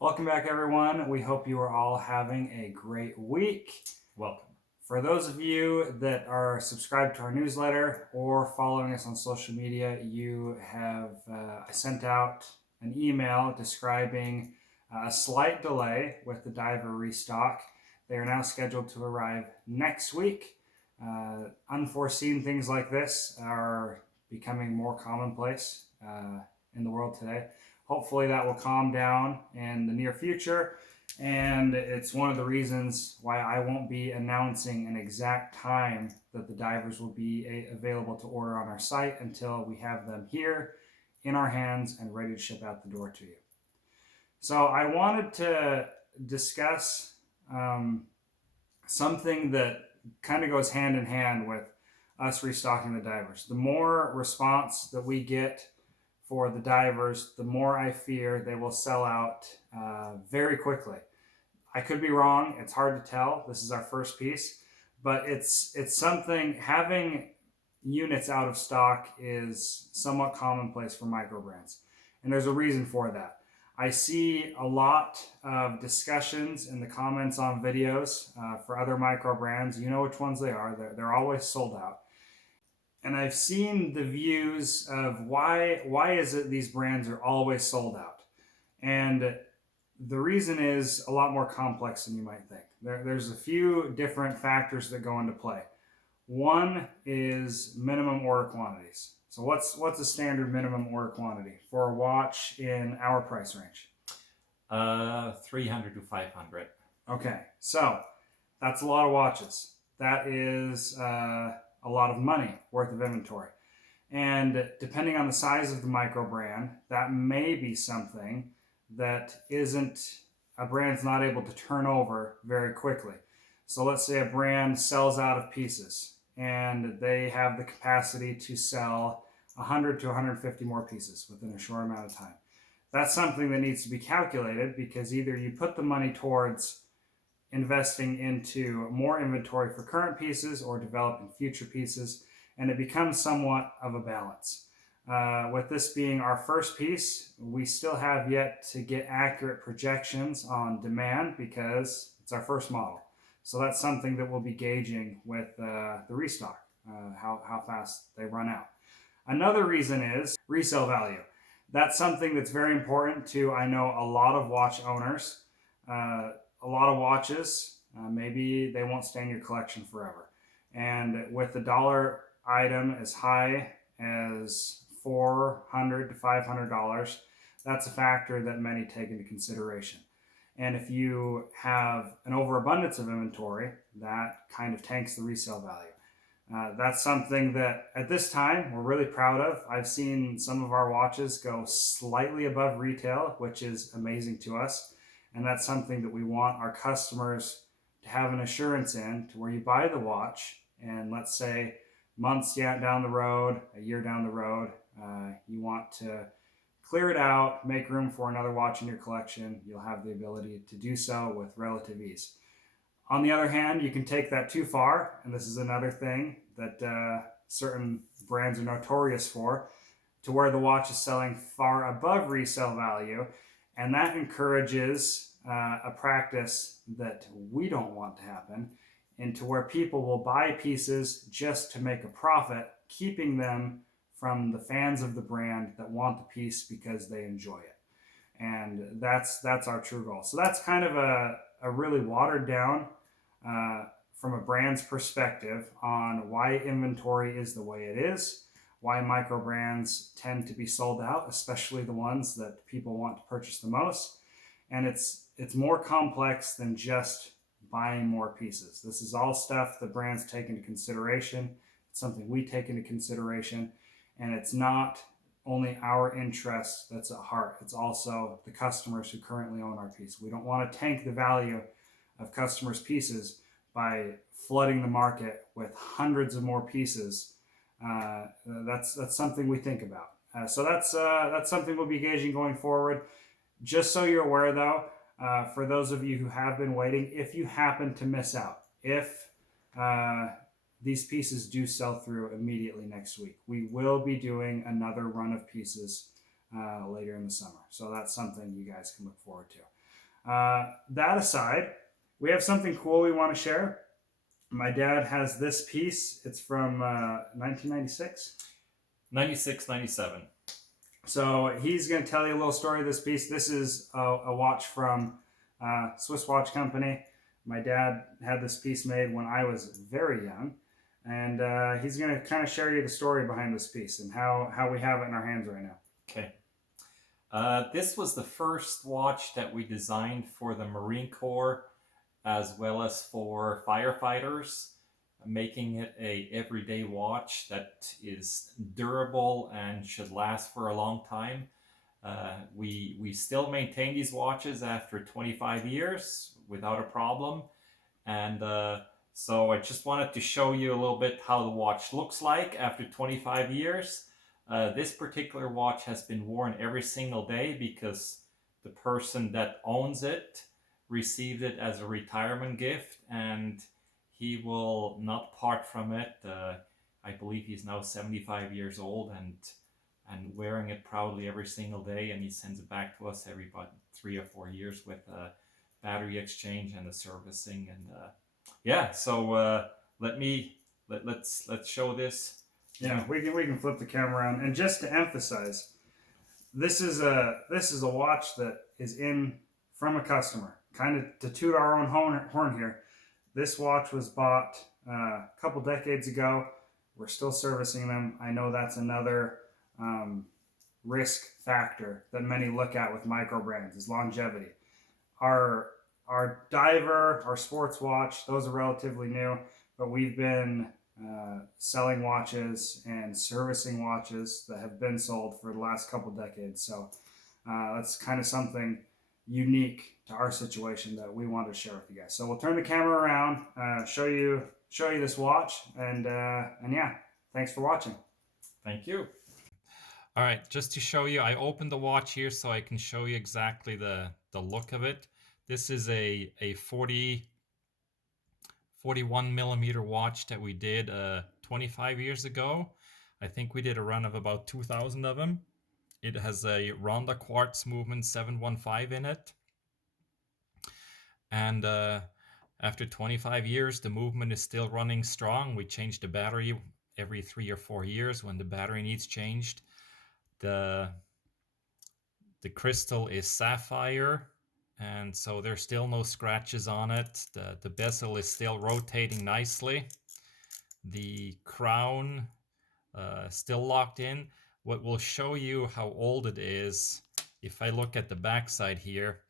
Welcome back, everyone. We hope you are all having a great week. Welcome. For those of you that are subscribed to our newsletter or following us on social media, you have I sent out an email describing a slight delay with the diver restock. They are now scheduled to arrive next week. Unforeseen things like this are becoming more commonplace in the world today. Hopefully that will calm down in the near future, and it's one of the reasons why I won't be announcing an exact time that the divers will be available to order on our site until we have them here in our hands and ready to ship out the door to you. So I wanted to discuss something that kind of goes hand in hand with us restocking the divers. The more response that we get for the divers, the more I fear they will sell out very quickly. I could be wrong. It's hard to tell. This is our first piece, but it's something. Having units out of stock is somewhat commonplace for microbrands, and there's a reason for that. I see a lot of discussions in the comments on videos for other microbrands. You know which ones they are. They're always sold out. And I've seen the views of why is it these brands are always sold out. And the reason is a lot more complex than you might think. There's a few different factors that go into play. One is minimum order quantities. So what's a standard minimum order quantity for a watch in our price range? 300 to 500. Okay, so that's a lot of watches. That is a lot of money worth of inventory. And depending on the size of the micro brand, that may be something that a brand's not able to turn over very quickly. So let's say a brand sells out of pieces and they have the capacity to sell 100 to 150 more pieces within a short amount of time. That's something that needs to be calculated, because either you put the money towards investing into more inventory for current pieces or developing future pieces, and it becomes somewhat of a balance. With this being our first piece, we still have yet to get accurate projections on demand because it's our first model. So that's something that we'll be gauging with the restock, how fast they run out. Another reason is resale value. That's something that's very important to, I know, a lot of watch owners. A lot of watches, maybe they won't stay in your collection forever. And with the dollar item as high as $400 to $500, that's a factor that many take into consideration. And if you have an overabundance of inventory, that kind of tanks the resale value. That's something that at this time we're really proud of. I've seen some of our watches go slightly above retail, which is amazing to us. And that's something that we want our customers to have an assurance in, to where you buy the watch and let's say months down the road, a year down the road, you want to clear it out, make room for another watch in your collection. You'll have the ability to do so with relative ease. On the other hand, you can take that too far, and this is another thing that certain brands are notorious for, to where the watch is selling far above resale value. And that encourages a practice that we don't want to happen, into where people will buy pieces just to make a profit, keeping them from the fans of the brand that want the piece because they enjoy it. And that's our true goal. So that's kind of a really watered down from a brand's perspective on why inventory is the way it is, why micro brands tend to be sold out, especially the ones that people want to purchase the most. And it's more complex than just buying more pieces. This is all stuff that brands take into consideration. It's something we take into consideration. And it's not only our interest that's at heart, it's also the customers who currently own our piece. We don't want to tank the value of customers' pieces by flooding the market with hundreds of more pieces. That's something we think about. So that's something we'll be gauging going forward. Just so you're aware, though, for those of you who have been waiting, if you happen to miss out, if these pieces do sell through immediately next week, we will be doing another run of pieces later in the summer. So that's something you guys can look forward to. That aside, we have something cool we want to share. My dad has this piece. It's from 1996. 96, 97. So he's going to tell you a little story of this piece. This is a watch from Swiss Watch Company. My dad had this piece made when I was very young. And he's going to kind of share you the story behind this piece and how we have it in our hands right now. Okay. This was the first watch that we designed for the Marine Corps as well as for firefighters, making it a everyday watch that is durable and should last for a long time. We still maintain these watches after 25 years without a problem. And so I just wanted to show you a little bit how the watch looks like after 25 years. This particular watch has been worn every single day because the person that owns it received it as a retirement gift, and he will not part from it. I believe he's now 75 years old and wearing it proudly every single day, and he sends it back to us every about 3 or 4 years with a battery exchange and the servicing. And yeah, so let's show this. Yeah, we can flip the camera around, and just to emphasize, this is a watch that is in from a customer. Kind of to toot our own horn here. This watch was bought a couple decades ago. We're still servicing them. I know that's another risk factor that many look at with micro brands is longevity. Our diver, our sports watch, those are relatively new, but we've been selling watches and servicing watches that have been sold for the last couple decades. So that's kind of something unique to our situation that we wanted to share with you guys. So we'll turn the camera around, show you this watch, and yeah, thanks for watching. Thank you. All right, just to show you, I opened the watch here so I can show you exactly the look of it. This is a 41 millimeter watch that we did 25 years ago. I think we did a run of about 2,000 of them. It has a Ronda quartz movement 715 in it. And after 25 years, the movement is still running strong. We change the battery every 3 or 4 years when the battery needs changed. The crystal is sapphire, and so there's still no scratches on it. The bezel is still rotating nicely. The crown still locked in. What will show you how old it is, if I look at the backside here,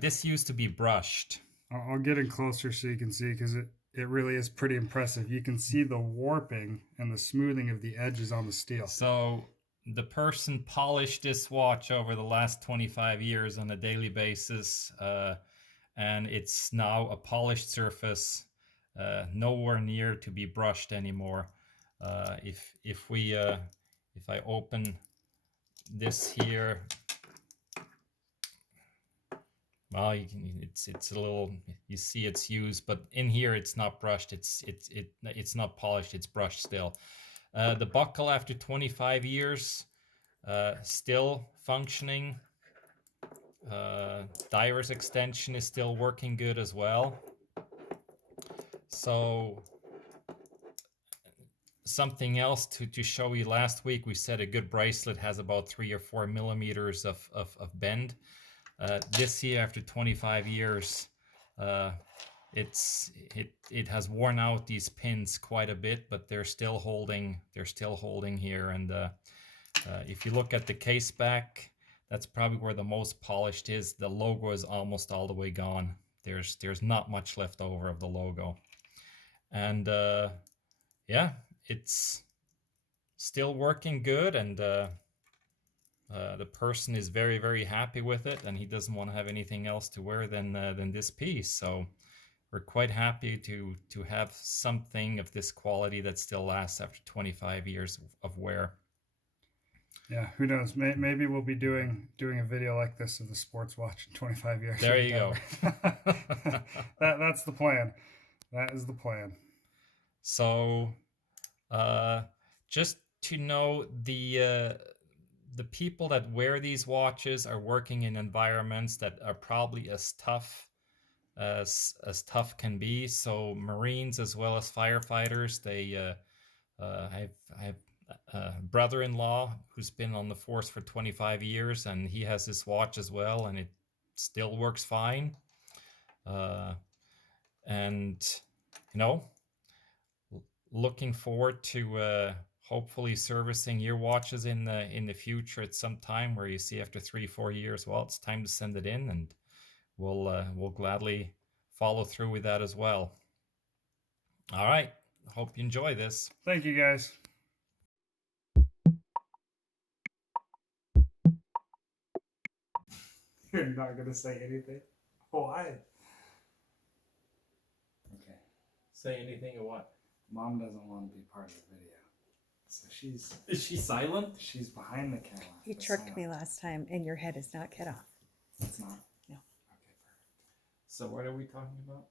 this used to be brushed. I'll get in closer so you can see, because it really is pretty impressive. You can see the warping and the smoothing of the edges on the steel. So the person polished this watch over the last 25 years on a daily basis, and it's now a polished surface, nowhere near to be brushed anymore. If I open this here, well, it's a little, you see it's used, but in here it's not brushed. It's not polished. It's brushed still. The buckle after 25 years, still functioning. Diver's extension is still working good as well. So something else to show you, last week we said a good bracelet has about 3 or 4 millimeters of bend. This year, after 25 years, it has worn out these pins quite a bit, but they're still holding here. And if you look at the case back, that's probably where the most polished is. The logo is almost all the way gone. There's not much left over of the logo. And yeah, it's still working good, and the person is very, very happy with it, and he doesn't want to have anything else to wear than this piece. So we're quite happy to have something of this quality that still lasts after 25 years of wear. Yeah, who knows? Maybe we'll be doing a video like this of the sports watch in 25 years. There you go. That's the plan. That is the plan. So just to know, the the people that wear these watches are working in environments that are probably as tough as tough can be. So Marines as well as firefighters, I have a brother-in-law who's been on the force for 25 years, and he has this watch as well, and it still works fine. And you know, looking forward to hopefully servicing your watches in the future at some time, where you see after 3-4 years, well, it's time to send it in, and we'll gladly follow through with that as well. All right, hope you enjoy this. Thank you, guys. You're not gonna say anything? Why? Okay. Say anything or what? Mom doesn't want to be part of the video, so Is she silent? she's behind the camera. You but tricked silent. me last time, and your head is not cut off. It's not. No. Okay, perfect. So what are we talking about?